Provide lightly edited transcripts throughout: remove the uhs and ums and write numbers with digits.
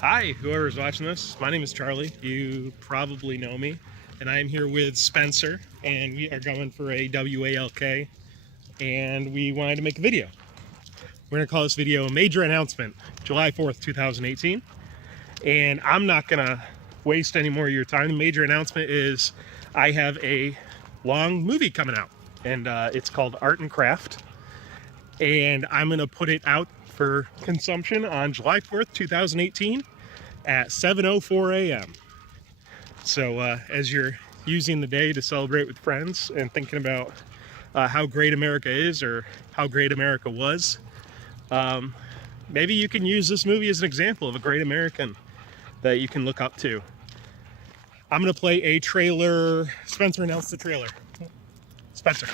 Hi, whoever's watching this. My name is Charlie. You probably know me. And I am here with Spencer, and we are going for a WALK, and we wanted to make a video. We're going to call this video Major Announcement, July 4th, 2018. And I'm not going to waste any more of your time. The major announcement is I have a long movie coming out, and it's called Art and Craft. And I'm going to put it out for consumption on July 4th, 2018 at 7:04 a.m. So as you're using the day to celebrate with friends and thinking about how great America is or how great America was, maybe you can use this movie as an example of a great American that you can look up to. I'm going to play a trailer. Spencer announced the trailer. Spencer.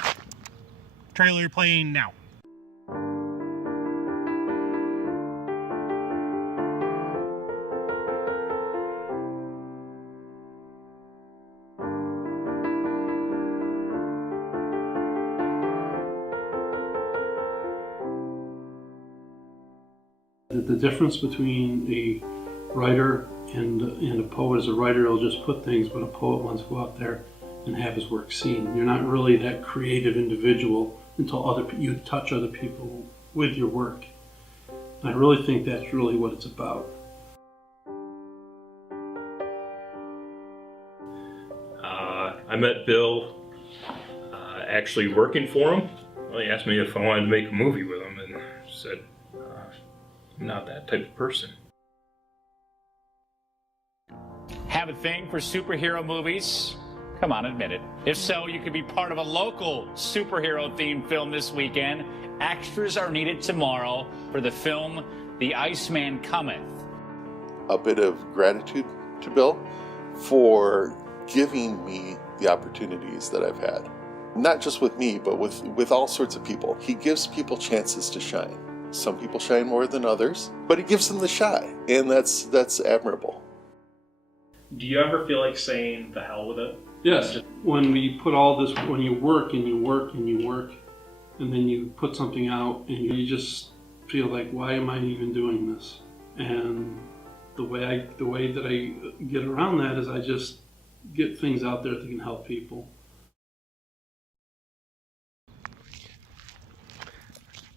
Trailer playing now. The difference between a writer and a poet is a writer will just put things, but a poet wants to go out there and have his work seen. You're not really that creative individual until you touch other people with your work. And I really think that's really what it's about. I met Bill actually working for him. Well, he asked me if I wanted to make a movie with him, and I said, I'm not that type of person. Have a thing for superhero movies? Come on, admit it. If so, you could be part of a local superhero-themed film this weekend. Extras are needed tomorrow for the film The Iceman Cometh. A bit of gratitude to Bill for giving me the opportunities that I've had. Not just with me, but with all sorts of people. He gives people chances to shine. Some people shine more than others, but he gives them the shot, and that's admirable. Do you ever feel like saying the hell with it? Yes, when we put all this, when you work and you work and you work, and then you put something out and you just feel like, why am I even doing this? And the way that I get around that is I just get things out there that can help people.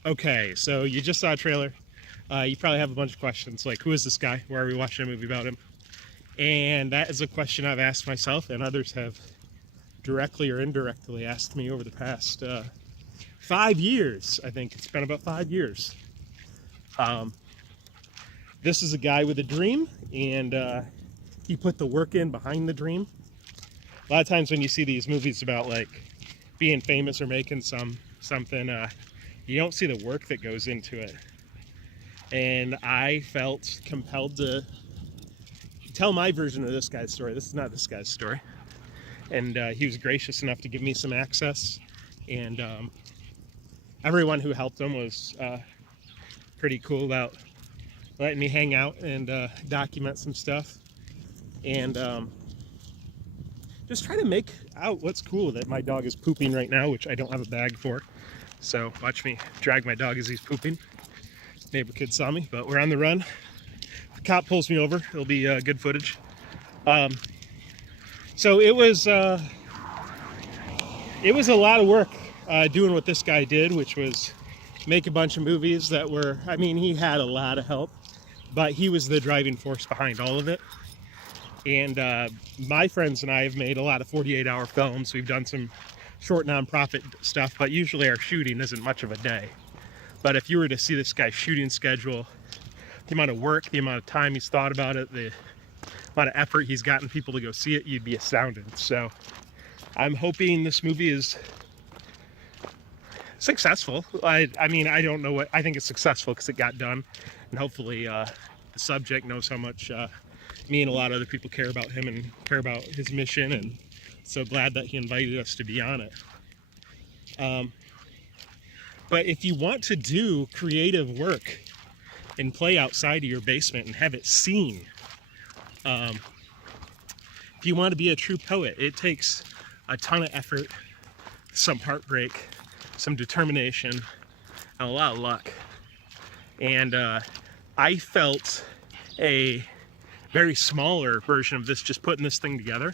Okay, so you just saw a trailer. You probably have a bunch of questions like, who is this guy? Why are we watching a movie about him? And that is a question I've asked myself, and others have directly or indirectly asked me over the past 5 years. I think it's been about 5 years. This is a guy with a dream, and he put the work in behind the dream. A lot of times when you see these movies about like being famous or making something, you don't see the work that goes into it. And I felt compelled to tell my version of this guy's story. This is not this guy's story. And he was gracious enough to give me some access. And everyone who helped him was pretty cool about letting me hang out and document some stuff. And just try to make out what's cool that my dog is pooping right now, which I don't have a bag for. So watch me drag my dog as he's pooping. Neighbor kid saw me, but we're on the run. If the cop pulls me over, it'll be good footage. So it was a lot of work doing what this guy did, which was make a bunch of movies that were, I mean, he had a lot of help, but he was the driving force behind all of it. And my friends and I have made a lot of 48-hour films. We've done some short nonprofit stuff, but usually our shooting isn't much of a day. But if you were to see this guy's shooting schedule, the amount of work, the amount of time he's thought about it, the amount of effort he's gotten people to go see it, you'd be astounded. So I'm hoping this movie is successful. I mean, I don't know what, I think it's successful because it got done. And hopefully the subject knows how much me and a lot of other people care about him and care about his mission, and so glad that he invited us to be on it. But if you want to do creative work and play outside of your basement and have it seen, if you want to be a true poet, it takes a ton of effort, some heartbreak, some determination, and a lot of luck. And I felt a very smaller version of this, just putting this thing together.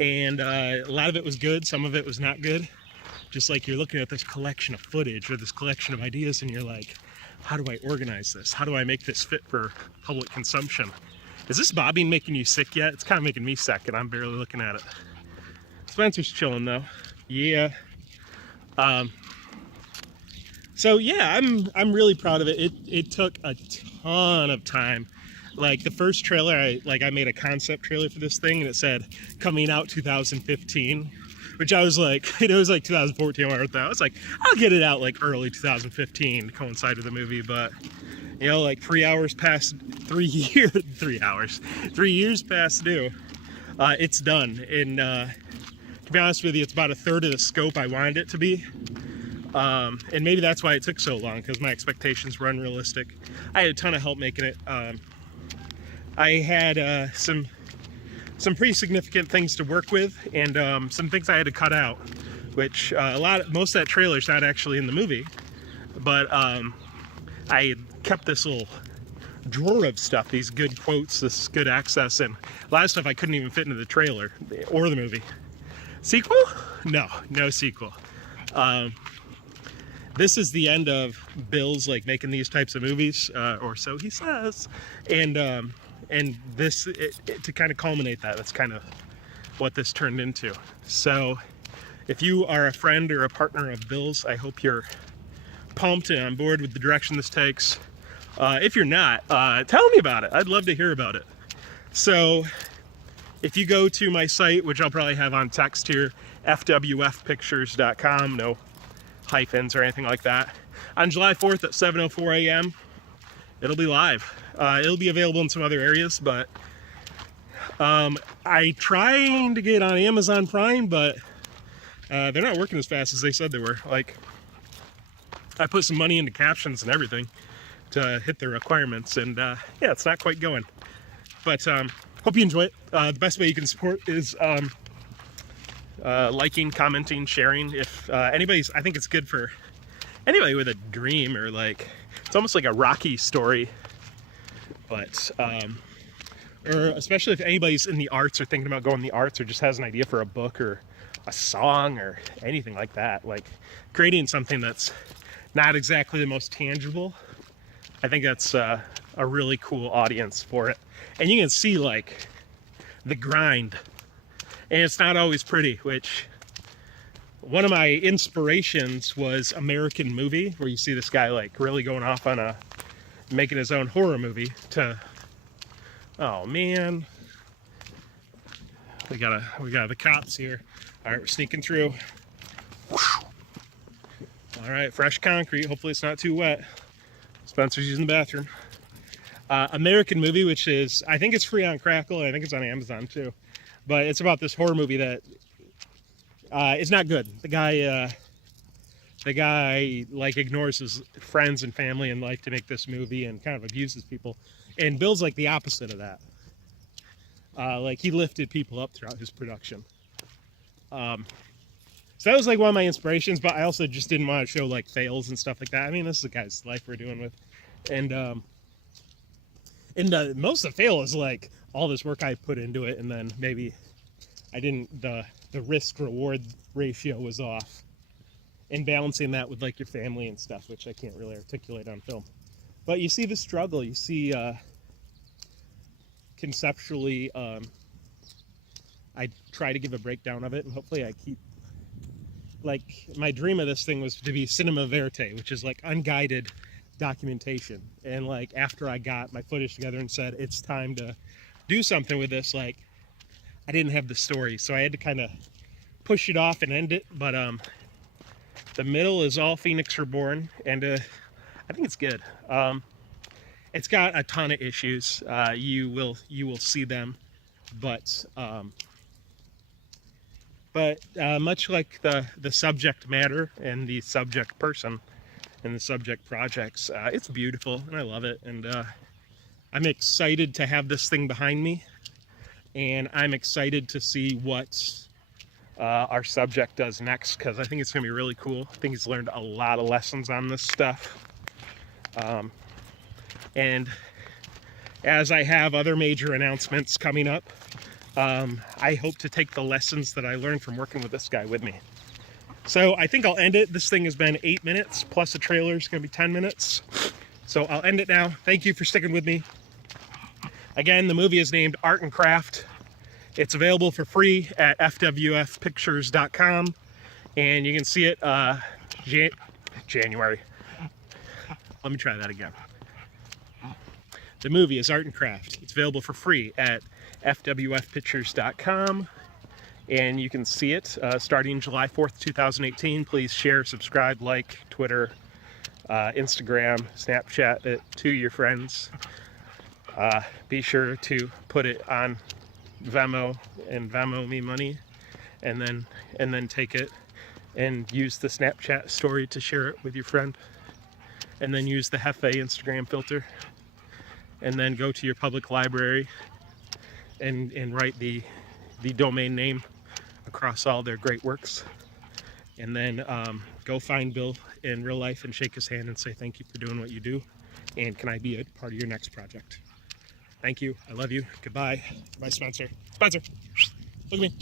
And a lot of it was good, some of it was not good. Just like you're looking at this collection of footage or this collection of ideas and you're like, how do I organize this? How do I make this fit for public consumption? Is this bobbing making you sick yet? It's kind of making me sick and I'm barely looking at it. Spencer's chilling though. Yeah. So yeah, I'm really proud of it. It took a ton of time. Like the first trailer, I made a concept trailer for this thing and it said coming out 2015, which I was like, it was like 2014 when I wrote that. I was like, I'll get it out like early 2015 to coincide with the movie, but you know, like 3 hours past 3 years, 3 hours, 3 years past due. It's done. And to be honest with you, it's about a third of the scope I wanted it to be. And maybe that's why it took so long, because my expectations were unrealistic. I had a ton of help making it. I had some pretty significant things to work with, and some things I had to cut out, which most of that trailer is not actually in the movie, but I kept this little drawer of stuff, these good quotes, this good access, and a lot of stuff I couldn't even fit into the trailer or the movie. Sequel? No sequel. This is the end of Bill's like making these types of movies, or so he says, and this to kind of culminate that's kind of what this turned into. So if you are a friend or a partner of Bill's, I hope you're pumped and on board with the direction this takes. If you're not, tell me about it. I'd love to hear about it. So if you go to my site, which I'll probably have on text here, fwfpictures.com, no hyphens or anything like that, on July 4th at 7:04 a.m. it'll be live. It'll be available in some other areas, but I trying to get on Amazon Prime, but they're not working as fast as they said they were. Like, I put some money into captions and everything to hit their requirements, and yeah, it's not quite going. But hope you enjoy it. The best way you can support is liking, commenting, sharing. If anybody's, I think it's good for anybody with a dream, or like, it's almost like a Rocky story, but or especially if anybody's in the arts or thinking about going in the arts, or just has an idea for a book or a song or anything like that, like creating something that's not exactly the most tangible. I think that's a really cool audience for it, and you can see like the grind. And it's not always pretty, which one of my inspirations was American Movie, where you see this guy like really going off on making his own horror movie to, oh man, we got the cops here. All right, we're sneaking through. All right, fresh concrete. Hopefully it's not too wet. Spencer's using the bathroom. American Movie, which is, I think it's free on Crackle. I think it's on Amazon too. But it's about this horror movie that is not good. The guy like ignores his friends and family in life to make this movie and kind of abuses people. And Bill's like the opposite of that. Like, he lifted people up throughout his production. So that was like one of my inspirations, but I also just didn't want to show like fails and stuff like that. I mean, this is a guy's life we're doing with. And most of the fail is like all this work I put into it, and then maybe I didn't, the risk reward ratio was off, and balancing that with like your family and stuff, which I can't really articulate on film. But you see the struggle, you see conceptually, I try to give a breakdown of it, and hopefully I keep, like, my dream of this thing was to be cinema verite, which is like unguided documentation. And like, after I got my footage together and said it's time to do something with this, like, I didn't have the story, so I had to kind of push it off and end it. But the middle is all Phoenix Reborn, and I think it's good. It's got a ton of issues. You will see them, but much like the subject matter and the subject person and the subject projects, it's beautiful and I love it, and I'm excited to have this thing behind me, and I'm excited to see what our subject does next, because I think it's gonna be really cool. I think he's learned a lot of lessons on this stuff, and as I have other major announcements coming up, I hope to take the lessons that I learned from working with this guy with me. So I think I'll end it. This thing has been 8 minutes, plus the trailer is going to be 10 minutes. So I'll end it now. Thank you for sticking with me. Again, the movie is named Art and Craft. It's available for free at fwfpictures.com, and you can see it January. Let me try that again. The movie is Art and Craft. It's available for free at fwfpictures.com, and you can see it starting July 4th, 2018. Please share, subscribe, like, Twitter, Instagram, Snapchat it to your friends. Be sure to put it on Venmo and Venmo me money, and then take it and use the Snapchat story to share it with your friend, and then use the Hefe Instagram filter, and then go to your public library and write the domain name across all their great works, and then go find Bill in real life and shake his hand and say thank you for doing what you do, and can I be a part of your next project. Thank you. I love you. Goodbye. Bye, Spencer. Spencer, look at me.